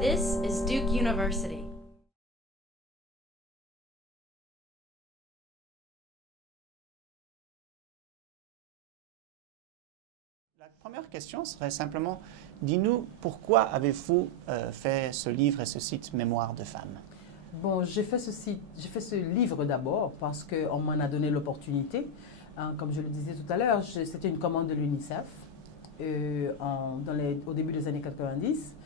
This is Duke University. La première question serait simplement, dis-nous, pourquoi avez-vous fait ce livre et ce site Mémoire de femmes? Bon, j'ai fait ce livre d'abord parce qu'on m'en a donné l'opportunité. Comme je le disais tout à l'heure, c'était une commande de l'UNICEF au début des années 90.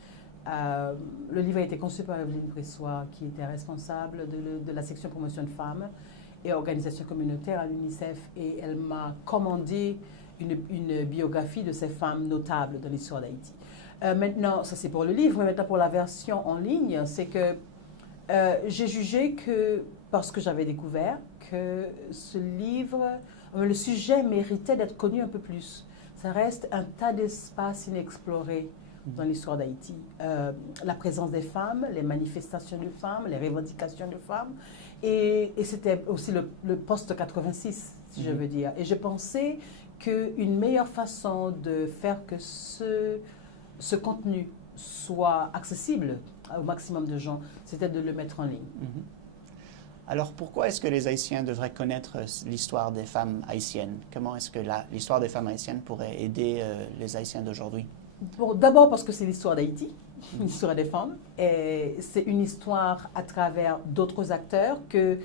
Le livre a été conçu par Evelyne Bressois, qui était responsable de la section promotion de femmes et organisation communautaire à l'UNICEF, et elle m'a commandé une biographie de ces femmes notables dans l'histoire d'Haïti. Maintenant, ça c'est pour le livre, mais maintenant pour la version en ligne, c'est que j'ai jugé que, parce que j'avais découvert que ce livre, le sujet méritait d'être connu un peu plus. Ça reste un tas d'espaces inexplorés dans l'histoire d'Haïti. La présence des femmes, les manifestations de femmes, les revendications de femmes, et c'était aussi le post-86, si je veux dire. Et je pensais qu'une meilleure façon de faire que ce contenu soit accessible au maximum de gens, c'était de le mettre en ligne. Alors pourquoi est-ce que les Haïtiens devraient connaître l'histoire des femmes haïtiennes? Comment est-ce que l'histoire des femmes haïtiennes pourrait aider les Haïtiens d'aujourd'hui? D'abord parce que c'est l'histoire d'Haïti, l'histoire des femmes, et c'est une histoire à travers d'autres acteurs que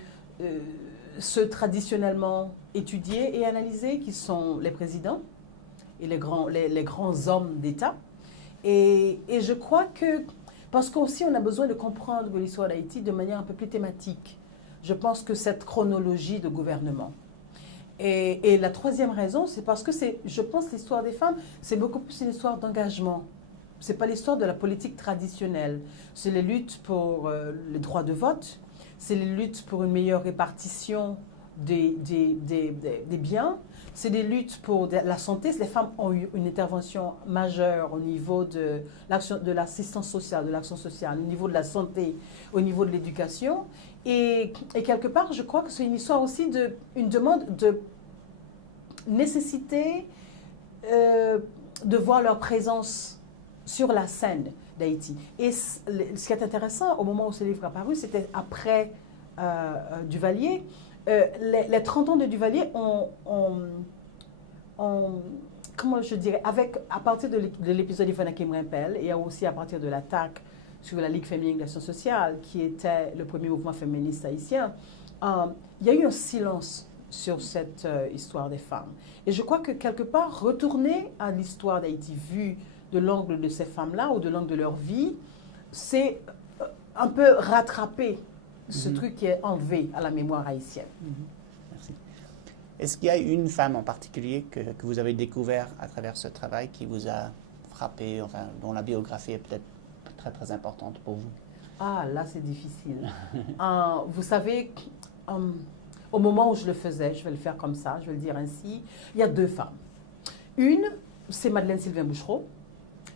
ceux traditionnellement étudiés et analysés, qui sont les présidents et les grands hommes d'État. Et je crois que, parce qu'aussi on a besoin de comprendre l'histoire d'Haïti de manière un peu plus thématique, je pense que cette chronologie de gouvernement. Et la troisième raison, c'est parce que je pense que l'histoire des femmes, c'est beaucoup plus une histoire d'engagement. Ce n'est pas l'histoire de la politique traditionnelle. C'est les luttes pour le droit de vote, c'est les luttes pour une meilleure répartition des biens, c'est des luttes pour la santé. Les femmes ont eu une intervention majeure au niveau de l'assistance sociale, de l'action sociale, au niveau de la santé, au niveau de l'éducation. Et quelque part, je crois que c'est une histoire aussi une demande de nécessité de voir leur présence sur la scène d'Haïti. Et ce qui est intéressant, au moment où ce livre est apparu, c'était après Duvalier. Les 30 ans de Duvalier comment je dirais, à partir de l'épisode d'Ivana Kimrempel, et aussi à partir de l'attaque sur la Ligue féminine d'action sociale, qui était le premier mouvement féministe haïtien, il y a eu un silence sur cette histoire des femmes. Et je crois que quelque part, retourner à l'histoire d'Haïti vue de l'angle de ces femmes-là ou de l'angle de leur vie, c'est un peu rattraper ce truc qui est enlevé à la mémoire haïtienne. Merci. Est-ce qu'il y a une femme en particulier que vous avez découvert à travers ce travail qui vous a frappé, enfin, dont la biographie est peut-être très très importante pour vous? Ah, là c'est difficile. Vous savez, au moment où je le faisais, je vais le faire comme ça, je vais le dire ainsi, il y a deux femmes. Une, c'est Madeleine Sylvain Bouchereau,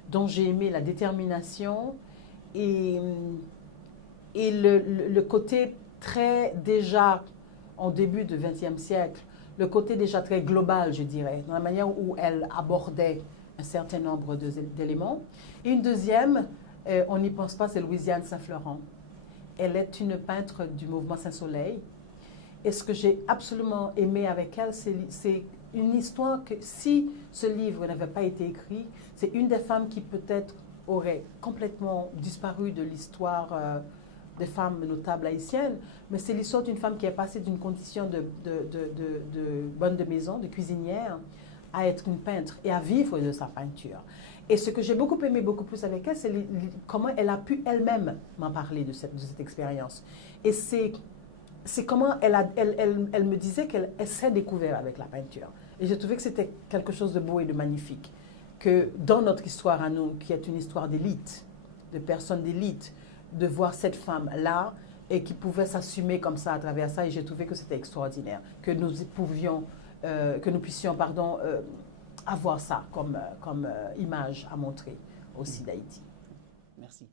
dont j'ai aimé la détermination et le côté très, déjà en début du XXe siècle, le côté déjà très global, je dirais, dans la manière où elle abordait un certain nombre d'éléments. Et une deuxième, on n'y pense pas, c'est Louisiane Saint-Florent. Elle est une peintre du mouvement Saint-Soleil. Et ce que j'ai absolument aimé avec elle, c'est une histoire que, si ce livre n'avait pas été écrit, c'est une des femmes qui peut-être aurait complètement disparu de l'histoire des femmes notables haïtiennes, mais c'est l'histoire d'une femme qui est passée d'une condition de bonne de maison, de cuisinière, à être une peintre et à vivre de sa peinture. Et ce que j'ai beaucoup aimé, beaucoup plus avec elle, c'est comment elle a pu elle-même m'en parler de cette expérience. Et c'est comment elle me disait qu'elle s'est découverte avec la peinture. Et j'ai trouvé que c'était quelque chose de beau et de magnifique. Que dans notre histoire à nous, qui est une histoire d'élite, de personnes d'élite, de voir cette femme-là et qui pouvait s'assumer comme ça à travers ça. Et j'ai trouvé que c'était extraordinaire, que nous puissions avoir ça comme image à montrer aussi d'Haïti. Merci.